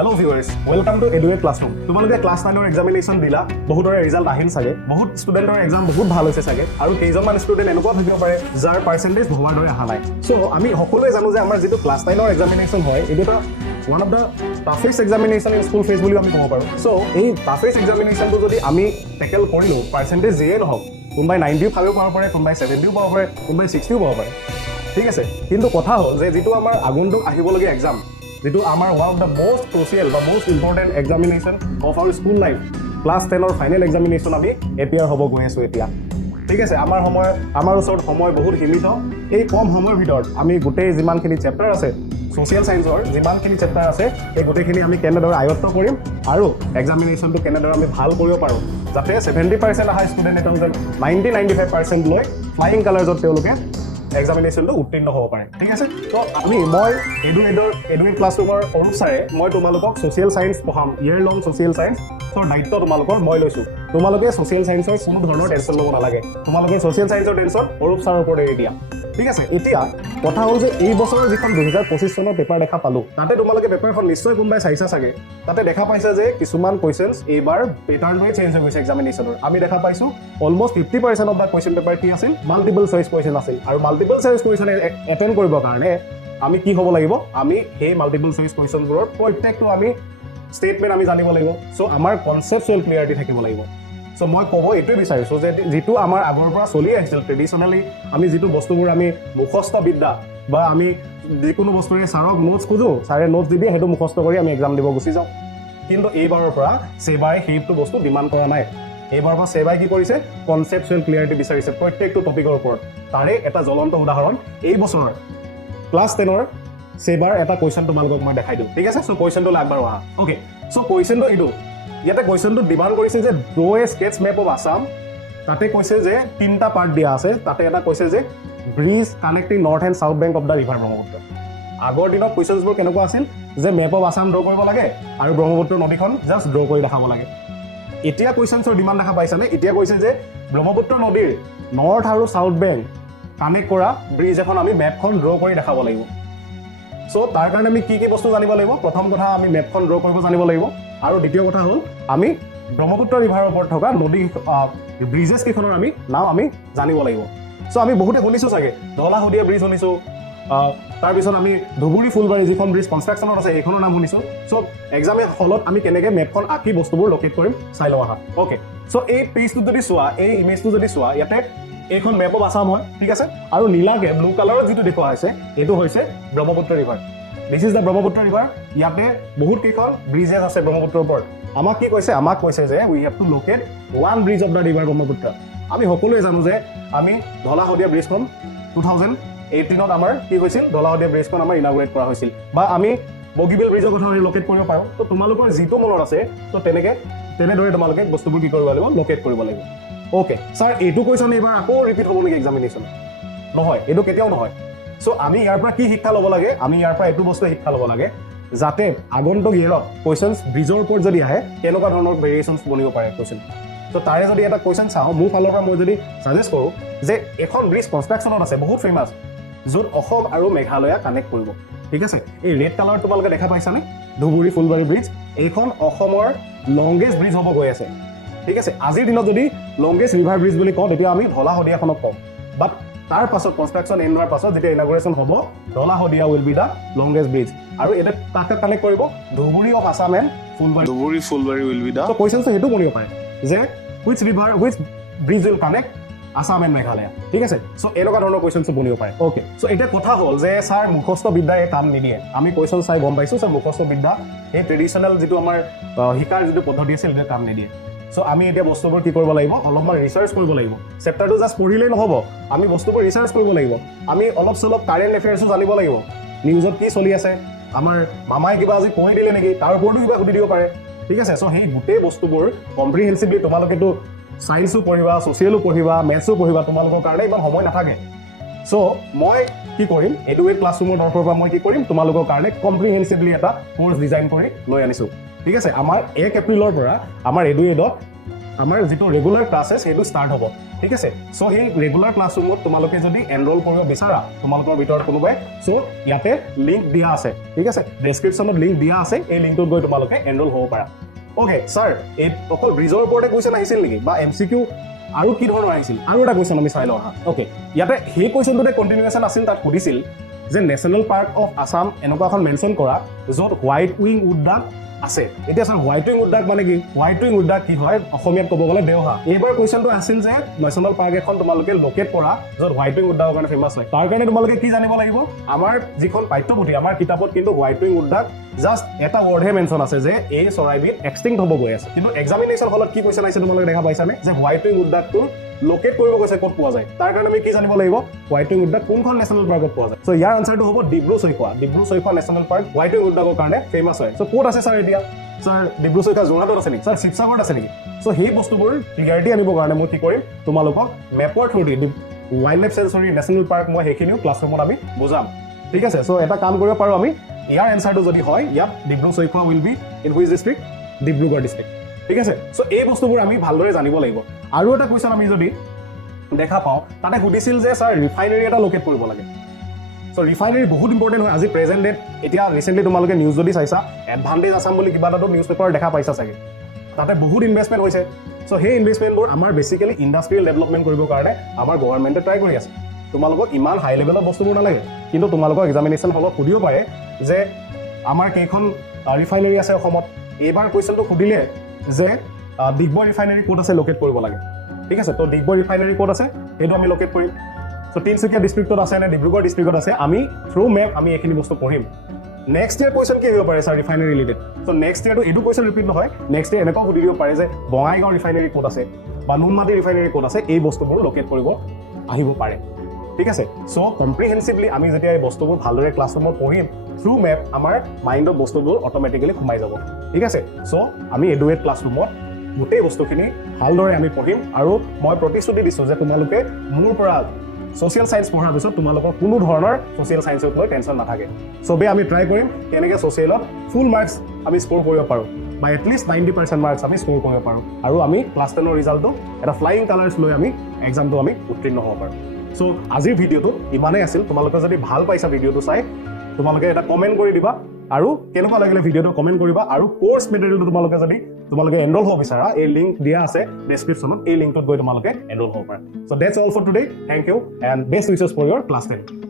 Hello viewers, welcome to EduAid classroom. তোমালোকে class 9 examination দিলা, বহুতৰে ৰিজাল্ট আহিল সাগে, বহুত ষ্টুডেন্টৰ এক্সাম বহুত ভাল হৈছে সাগে, আৰু কেইজনমান ষ্টুডেন্ট এনেকুৱা থাকিব পাৰে যাৰ পাৰ্চেন্টেজ ভবাৰ দৰে অহা নাই। সো আমি সকলোৱে জানো যে আমাৰ যেটো ক্লাস 9 এক্সামিনেশন হয়, এটা one of the toughest examination in school phase বুলি আমি ক'ব পাৰো। সো এই toughest examinationটো যদি আমি টেকল কৰিলো, পাৰ্চেন্টেজ যিয়ে নহওক, কোনবাই 90 পাব পাৰে, কোনবাই 70 পাব পাৰে, কোনবাই 60 পাব পাৰে। ঠিক আছে, কিন্তু কথা হ'ল যে যেটো আমাৰ আগন্তুক আহিবলগীয়া এক্সাম, যেটো আমাৰ one of the most crucial বা most important examination of our school life, class 10 or final examination আমি এপিয়াৰ হ'ব গৈ আছো এতিয়া। ঠিক আছে, আমাৰ ওচৰত সময় বহুত সীমিত। এই কম সময়ৰ ভিতৰত আমি গোটেই যিমানখিনি চেপ্টাৰ আছে সোশিয়াল সায়েন্সৰ যিমানখিনি চেপ্টাৰ আছে এই গোটেইখিনি আমি কেনেদৰে আয়ত্ত কৰিম আৰু এক্সামিনেশ্যনটো কেনেদৰে আমি ভাল কৰিব পাৰো, যাতে 70% অহা ষ্টুডেণ্ট এটা 90-95% লৈ ফ্লাইং কালাৰ্ছত তেওঁলোকে এক্সামিনেশ্যনটো উত্তীৰ্ণ হ'ব পাৰে। ঠিক আছে, তো মই EduAid ক্লাছৰুমৰ অৰুপ ছাৰে মই তোমালোকক ছ'চিয়েল ছায়েন্স পঢ়াম, ইয়েৰ লং ছ'চিয়েল ছায়েন্সৰ দায়িত্ব তোমালোকৰ মই লৈছোঁ। তোমালোকে ছ'চিয়েল ছায়েন্সৰ কোনো ধৰণৰ টেনশ্যন ল'ব নালাগে, তোমালোকে ছ'চিয়েল ছায়েন্সৰ টেনশ্যন অৰুপ ছাৰৰ ওপৰত এৰি দিয়া। ঠিক আছে, এতিয়া কথা হ'ল যে এই বছৰৰ যিখন 2025 চনৰ পেপাৰ দেখা পালোঁ, তাতে তোমালোকে পেপাৰখন নিশ্চয় কোনোবাই চাইছা চাগে। তাতে দেখা পাইছা যে কিছুমান কুৱেশ্যনছ এইবাৰ পেটাৰ্ণটোৱে চেঞ্জ হৈ গৈছে এক্সামিনেশ্যনৰ। আমি দেখা পাইছোঁ almost 50% of the question paper কি আছিল, মাল্টিপল চইচ কুৱেশ্যন আছিল। আৰু মাল্টিপল চইচ কুৱেশ্যন এটেণ্ড কৰিবৰ কাৰণে আমি কি হ'ব লাগিব, আমি সেই মাল্টিপল চইচ কুৱেশ্যনবোৰৰ প্ৰত্যেকটো আমি ষ্টেটমেণ্ট আমি জানিব লাগিব। চ' আমাৰ কনচেপচুৱেল ক্লিয়াৰিটি থাকিব লাগিব। চ' মই ক'ব এইটোৱে বিচাৰিছোঁ যে যিটো আমাৰ আগৰ পৰা চলি আহিছিল ট্ৰেডিশ্যনেলি, আমি যিটো বস্তুবোৰ আমি মুখস্থ বিদ্যা বা আমি যিকোনো বস্তুৰে ছাৰক নোটছ খোজোঁ, ছাৰে নোটছ দি দিয়ে, সেইটো মুখস্থ কৰি আমি এক্সাম দিব গুচি যাওঁ। কিন্তু এইবাৰৰ পৰা সেবাই সেইটো বস্তু ডিমাণ্ড কৰা নাই। এইবাৰৰ পৰা সেবাই কি কৰিছে, কনচেপচুৱেল ক্লিয়াৰিটি বিচাৰিছে প্ৰত্যেকটো টপিকৰ ওপৰত। তাৰে এটা জ্বলন্ত উদাহৰণ এই বছৰৰ ক্লাছ 10ৰ সেবাৰ এটা কুৱেশ্যন তোমালোকক মই দেখাই দিওঁ। ঠিক আছে, চ' কুৱেশ্যনটো আগবাঢ়ো আহা। অ'কে, চ' কুৱেশ্যনটো এইটো, ইয়াতে কুৱেশ্যনটো ডিমাণ্ড কৰিছে যে draw a sketch map of Assam. তাতে কৈছে যে 3টা পাৰ্ট দিয়া আছে, তাতে এটা কৈছে যে bridge connecting north and south bank of the river Brahmaputra. আগৰ দিনত কুৱেশ্যনছবোৰ কেনেকুৱা আছিল যে মেপ অফ আছাম ড্ৰ কৰিব লাগে আৰু ব্ৰহ্মপুত্ৰ নদীখন জাষ্ট ড্ৰ কৰি দেখাব লাগে। এতিয়া কুৱেশ্যনছৰ ডিমাণ্ড দেখা পাইছানে? এতিয়া কৈছে যে ব্ৰহ্মপুত্ৰ নদীৰ নৰ্থ আৰু চাউথ বেংক কানেক্ট কৰা ব্ৰিজ এখন আমি মেপখন ড্ৰ কৰি দেখাব লাগিব। চ' তাৰ কাৰণে আমি কি কি বস্তু জানিব লাগিব? প্ৰথম কথা আমি মেপখন ড্ৰ কৰিব জানিব লাগিব, আৰু দ্বিতীয় কথা হ'ল আমি ব্ৰহ্মপুত্ৰ ৰিভাৰৰ ওপৰত থকা নদী ব্ৰিজেছ কেইখনৰ আমি নাম আমি জানিব লাগিব। চ' আমি বহুতে শুনিছোঁ চাগে, ধলাশদিয়া ব্ৰিজ শুনিছোঁ, তাৰপিছত আমি ধুবুৰী ফুলবাৰী যিখন ব্ৰিজ কনষ্ট্ৰাকশ্যনত আছে সেইখনৰ নাম শুনিছোঁ। চ' এক্সামে হলত আমি কেনেকৈ মেপখন আঁকি বস্তুবোৰ লোকেট কৰিম চাই লওঁ আহা। অ'কে, চ' এই পেজটো যদি চোৱা, এই ইমেজটো যদি চোৱা, ইয়াতে এইখন মেপ অফ আছাম হয়। ঠিক আছে, আৰু নীলাকে ব্লু কালাৰত যিটো দেখুওৱা হৈছে এইটো হৈছে Brahmaputra river. This is the Brahmaputra river. ইয়াতে বহুত কেইখন ব্ৰিজেছ আছে ব্ৰহ্মপুত্ৰৰ ওপৰত। আমাক কি কৈছে? আমাক কৈছে যে we have to locate one bridge of the river Brahmaputra. আমি সকলোৱে জানো যে আমি ধলাশদিয়া ব্ৰিজখন 2018ত আমাৰ কি হৈছিল, ধলাশদিয়া ব্ৰিজখন আমাৰ ইনাগুৰেট কৰা হৈছিল, বা আমি বগীবিল ব্ৰিজৰ কথা লোকেট কৰিব পাৰোঁ। তো তোমালোকৰ যিটো মনত আছে, তো তেনেদৰে তোমালোকে বস্তুবোৰ কি কৰিব লাগিব, লোকেট কৰিব লাগিব। অ'কে ছাৰ, এইটো কুৱেশ্যন এইবাৰ আকৌ ৰিপিট হ'ব নেকি এক্সামিনেশ্যন? নহয়, এইটো কেতিয়াও নহয়। চ' আমি ইয়াৰ পৰা কি শিক্ষা ল'ব লাগে? আমি ইয়াৰ পৰা এইটো বস্তু শিক্ষা ল'ব লাগে যাতে আগন্তুক ইয়েৰত কুৱেশ্যনছ ব্ৰিজৰ ওপৰত যদি আহে কেনেকুৱা ধৰণৰ ভেৰিয়েশ্যনছ বনিব পাৰে কুৱেশ্যন। ত' তাৰে যদি এটা কুৱেশ্যন চাওঁ, মোৰ ফালৰ পৰা মই যদি ছাজেষ্ট কৰোঁ যে এখন ব্ৰিজ কনষ্ট্ৰাকশ্যনত আছে বহুত ফেমাছ, য'ত অসম আৰু মেঘালয়া কানেক্ট কৰিব। ঠিক আছে, এই ৰেড কালাৰ তোমালোকে দেখা পাইছানে? ধুবুৰী ফুলবাৰী ব্ৰিজ, এইখন অসমৰ লংগেষ্ট ব্ৰিজ হ'ব গৈ আছে। ঠিক আছে, আজিৰ দিনত যদি লংগেষ্ট ৰিভাৰ ব্ৰিজ বুলি কওঁ, তেতিয়া আমি ধলাশদিয়াখনক কওঁ। বাট তাৰ পাছত কনষ্ট্ৰাকশ্যন এণ্ড হোৱাৰ পাছত যেতিয়া ইনাগুৰেশ্যন হ'ব, Dhola Sadiya will be the longest bridge. আৰু এতিয়া তাকে কানেক্ট কৰিব Dhubri of Assam and Phulbari will be the. So' কুৱেশ্যনটো সেইটো বনিব পাৰে যে which bridge will connect Assam and Meghalaya. ঠিক আছে, চ' এনেকুৱা ধৰণৰ কুৱেশ্যনটো বনিব পাৰে। অ'কে, চ' এতিয়া কথা হ'ল যে ছাৰ মুখস্থ বিদ্যাই কাম নিদিয়ে। আমি কুৱেশ্যন চাই গম পাইছোঁ ছাৰ মুখস্থ বিদ্যা এই ট্ৰেডিশ্যনেল যিটো আমাৰ শিকাৰ যিটো পদ্ধতি আছিল সেইটো কাম নিদিয়ে। চ' আমি এতিয়া বস্তুবোৰ কি কৰিব লাগিব, অলপমান ৰিচাৰ্চ কৰিব লাগিব। চেপ্টাৰটো জাষ্ট পঢ়িলেই নহ'ব, আমি বস্তুবোৰ ৰিচাৰ্চ কৰিব লাগিব। আমি অলপ চলপ কাৰেণ্ট এফেয়াৰ্ছো জানিব লাগিব, নিউজত কি চলি আছে, আমাৰ মামাই কিবা আজি কৈ দিলে নেকি, তাৰ ওপৰতো কিবা সুধি দিব পাৰে। ঠিক আছে, চ' সেই গোটেই বস্তুবোৰ কম্প্ৰিহেনচিভলি তোমালোকেতো ছায়েন্সো পঢ়িবা, ছ'চিয়েলো পঢ়িবা, মেথছো পঢ়িবা, তোমালোকৰ কাৰণে ইমান সময় নাথাকে। চ' মই কি কৰিম, EduAid ক্লাছৰুমৰ তৰফৰ পৰা মই কি কৰিম, তোমালোকৰ কাৰণে কম্প্ৰিহেনচিভলি এটা কোৰ্চ ডিজাইন কৰি লৈ আনিছোঁ। ঠিক আছে, আমাৰ 1 এপ্ৰিলৰ পৰা আমাৰ EduAidত আমাৰ যিটো ৰেগুলাৰ ক্লাছেছ সেইটো ষ্টাৰ্ট হ'ব ঠিক আছে সো এই ৰেগুলাৰ ক্লাছৰুমত তোমালোকে যদি এনৰোল কৰিব বিচাৰা তোমালোকৰ ভিতৰত কোনোবাই সো ইয়াতে লিংক দিয়া আছে ঠিক আছে ডেসক্ৰিপচনত লিংক দিয়া আছে এই লিংকটোত গৈ তোমালোকে এনৰোল হ'ব পাৰা ওকে স্যাৰ এই অকল ব্ৰিজৰ ওপৰতে কোৱেশ্চন আহিছিল নেকি বা এমসিকিউ আৰু কি ধৰণৰ আহিছিল আৰু এটা কোৱেশ্চন আমি চাই লওঁ ওকে ইয়াতে সেই কোৱেশ্চনটোতে কন্টিনিউয়েচন আছিল তাত সুধিছিল যে নেশ্যনেল পাৰ্ক অফ আসাম এনেকুৱা এখন মেনশ্যন কৰা য'ত হোৱাইট উইং উদ্যান আছে এতিয়া স্যাৰ হোৱাইট উইং উদ্যান মানে কি হোৱাইট উইং উদ্যান কি হয় অসমীয়াত ক'ব গ'লে দেওহা এইবাৰ কোৱেশ্চনটো আছিল যে নেশ্যনেল পাৰ্ক এখন তোমালোকে লোকেট কৰা য'ত হোৱাইট উইং উদ্যানৰ কাৰণে ফেমাছ হয় তাৰ কাৰণে তোমালোকে কি জানিব লাগিব আমাৰ যিখন পাঠ্যপুথি আমাৰ কিতাপত কিন্তু হোৱাইট উইং উদ্যান জাষ্ট এটা ৱৰ্ডহে মেনশ্যন আছে যে এই চৰাইবিধ এক্সটিংক্ট হ'ব গৈ আছে কিন্তু এক্সামিনেশ্যন হলত কি কোৱেশ্চন আহিছে তোমালোকে দেখা পাইছানে যে হোৱাইট উইং উদ্যানটো লোকেট কৰিব কৈছে ক'ত পোৱা যায় তাৰ কাৰণে আমি কি জানিব লাগিব হোৱাইট উইং উদ্যান কোনখন নেশ্যনেল পাৰ্কত পোৱা যায় সো ইয়াৰ আনসাৰটো হ'ব Dibru Saikhowa national park white wing উদ্যানৰ কাৰণে ফেমাছ হয় সো ক'ত আছে স্যাৰ এতিয়া স্যাৰ ডিব্ৰু চৈখোৱা যোৰহাটত আছে নেকি স্যাৰ শিৱসাগৰত আছে নেকি সো সেই বস্তুবোৰ ক্লিয়াৰিটি আনিবৰ কাৰণে মই কি কৰিম তোমালোকক মেপৰ through the wild life sanctuary national park মই সেইখিনিও ক্লাছৰুমত আমি বুজাম ঠিক আছে সো এটা কাম কৰিব পাৰোঁ আমি ইয়াৰ এনসাৰটো যদি হয় ইয়াত Dibru Saikhowa will be in which district Dibrugarh district ঠিক আছে সো এই বস্তুবোৰ আমি ভালদৰে জানিব লাগিব আৰু এটা কুৱেশ্যন আমি যদি দেখা পাওঁ তাতে সুধিছিল যে স্যাৰ ৰিফাইনাৰী এটা লোকেট কৰিব লাগে সো ৰিফাইনাৰী বহুত ইম্পৰ্টেণ্ট হয় আজি প্ৰেজেণ্ট ডেট এতিয়া ৰিচেণ্টলি তোমালোকে নিউজ যদি চাইছা এডভান্টেজ আছাম বুলি কিবা এটা নিউজ পেপাৰ দেখা পাইছা চাগে তাতে বহুত ইনভেষ্টমেণ্ট হৈছে সো সেই ইনভেষ্টমেণ্টবোৰ আমাৰ বেচিকেলি ইণ্ডাষ্ট্ৰিয়েল ডেভেলপমেণ্ট কৰিবৰ কাৰণে আমাৰ গভৰ্ণমেণ্টে ট্ৰাই কৰি আছে তোমালোকক ইমান হাই লেভেলৰ বস্তুবোৰ নালাগে কিন্তু তোমালোকক এক্সামিনেশ্যন হলত সুধিব পাৰে যে আমাৰ কেইখন ৰিফাইনাৰী আছে অসমত এইবাৰ কুৱেশ্যনটো সুধিলে যে ডিগবৈ ৰিফাইনাৰী ক'ত আছে লোকেট কৰিব লাগে ঠিক আছে তো ডিগবৈ ৰিফাইনাৰী ক'ত আছে সেইটো আমি লোকেট কৰিম সো তিনিচুকীয়া ডিষ্ট্ৰিক্টত আছে নে ডিব্ৰুগড় ডিষ্ট্ৰিক্টত আছে আমি থ্ৰু মেপ আমি এইখিনি বস্তু পঢ়িম নেক্সট ইয়াৰ কুৱেশ্যন কি হ'ব পাৰে sir refinery related so next ইয়াৰটো এইটো কুৱেশ্যন ৰিপিট নহয় নেক্সট ইয়াৰ এনেকুৱা সুধি দিব পাৰে যে বঙাইগাঁও ৰিফাইনাৰী ক'ত আছে বা নুনমাটি ৰিফাইনাৰী ক'ত আছে এই বস্তুবোৰ লোকেট কৰিব আহিব পাৰে ঠিক আছে সো কম্প্ৰিহেনচিভলি আমি যেতিয়া এই বস্তুবোৰ ভালদৰে ক্লাছৰুমত পঢ়িম থ্ৰু মেপ আমাৰ মাইণ্ডত বস্তুবোৰ অট'মেটিকেলি সোমাই যাব ঠিক আছে সো আমি EduAid ক্লাছৰুমত গোটেই বস্তুখিনি ভালদৰে আমি পঢ়িম আৰু মই প্ৰতিশ্ৰুতি দিছোঁ যে তোমালোকে মোৰ পৰা social science পঢ়াৰ পিছত তোমালোকৰ কোনো ধৰণৰ social science-ক লৈ টেনচন নাথাকে সবে আমি ট্ৰাই কৰিম কেনেকৈ ছ'চিয়েলত ফুল মাৰ্কছ আমি স্ক'ৰ কৰিব পাৰোঁ বা এটলিষ্ট 90% মাৰ্কছ আমি স্ক'ৰ কৰিব পাৰোঁ আৰু আমি ক্লাছ 10ৰ ৰিজাল্টটো এটা ফ্লাইং কালাৰ্ছ লৈ আমি এক্সামটো আমি উত্তীৰ্ণ হ'ব পাৰোঁ সো আজিৰ ভিডিঅ'টো ইমানেই আছিল তোমালোকে যদি ভাল পাইছা ভিডিঅ'টো চাই তোমালোকে এটা কমেণ্ট কৰি দিবা আৰু কেনেকুৱা লাগিলে ভিডিঅ'টো কমেণ্ট কৰিবা আৰু কোৰ্ছ মেটেৰিয়েলটো তোমালোকে এনৰোল হ'ব বিচাৰা এই লিংক দিয়া আছে ডেছক্ৰিপশ্যনত এই লিংকটোত গৈ তোমালোকে এনৰোল হ'ব পাৰা so that's all for today thank you and best wishes for your class 10